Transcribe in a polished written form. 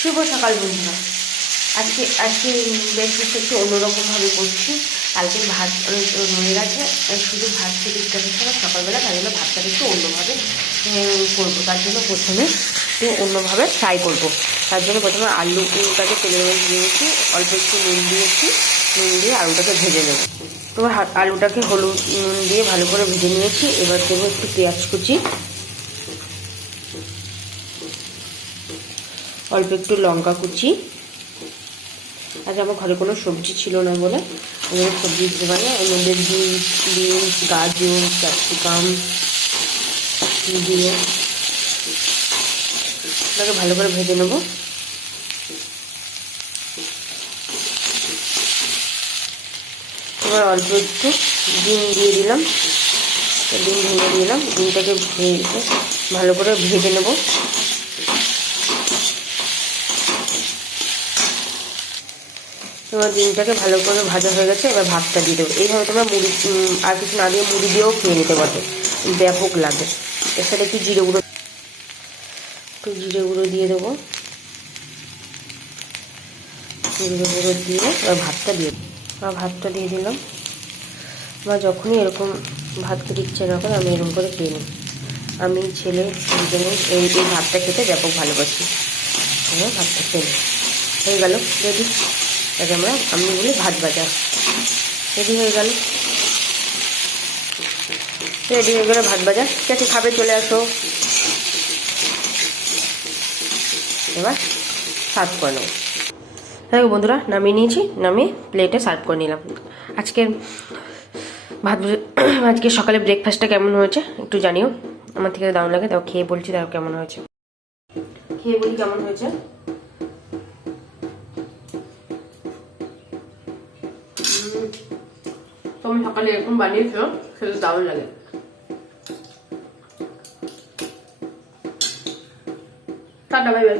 শুভ সকাল বন্ধুরা। আজকে ব্রেকফাস্ট একটু অন্যরকমভাবে করছি। কালকের ভাত রয়ে গেছে, শুধু ভাত খেতে ইচ্ছা করছে না সকালবেলা, তাই জন্য ভাতটাকে একটু অন্যভাবে করবো। তার জন্য প্রথমে একটু অন্যভাবে ফ্রাই করব। তার জন্য প্রথমে আলুটাকে তেলের মধ্যে দিয়েছি, অল্প একটু নুন দিয়েছি, নুন দিয়ে আলুটাকে ভেজে নেব। তোমার আলুটাকে হলুদ নুন দিয়ে ভালো করে ভেজে নিয়েছি। এবার দেবো একটু পেঁয়াজ কুচি, অল্প একটু লঙ্কা কুচি। আজ আমার ঘরে কোনো সবজি ছিল না বলে আমি সবজি দিতে পারি না। এর মধ্যে বিনস, গাজর, ক্যাপসিকাম দিয়ে ওটাকে ভালো করে ভেজে নেব। এবার অল্প একটু ডিম দিয়ে দিলাম, ডিম ভেঙে দিলাম। ডিমটাকে ভালো করে ভেজে নেব। তোমার ডিমটাকে ভালো করে ভাজা হয়ে গেছে, এবার ভাতটা দিয়ে দেবো। এইভাবে তোমরা মুড়ি আর কিছু না দিয়ে মুড়ি দিয়েও খেয়ে নিতে পারবে, ব্যাপক লাগে। এর সাথে একটু জিরে গুঁড়ো দিয়ে দেবো। জিরে গুঁড়ো দিয়ে এবার ভাতটা দিয়ে দিলাম। আমার যখনই এরকম ভাত খেতে ইচ্ছে না করে আমি এরকম করে খেয়ে নিই। আমি ছেলে দুজনে এই ভাতটা খেতে ব্যাপক ভালোবাসি। ভাতটা খেয়ে হয়ে গেল রেডি। তাকে আমি বলি ভাত ভাজা রেডি হয়ে গেল। ভাত ভাজা। ঠিক আছে, খাবে চলে আসো। এবার সার্ভ করে নেব। হ্যাঁ বন্ধুরা, নামিয়ে নিয়েছি, নামিয়ে প্লেটে সার্ভ করে নিলাম। আজকে সকালে ব্রেকফাস্টটা কেমন হয়েছে একটু জানিও, আমার থেকে দারুণ লাগে। তাও খেয়ে বলছি, তাও কেমন হয়েছে খেয়ে বলি কেমন হয়েছে। তুমি সকালে এরকম বানিয়েছো, সেটা দারুণ লাগে। Tata, bye bye.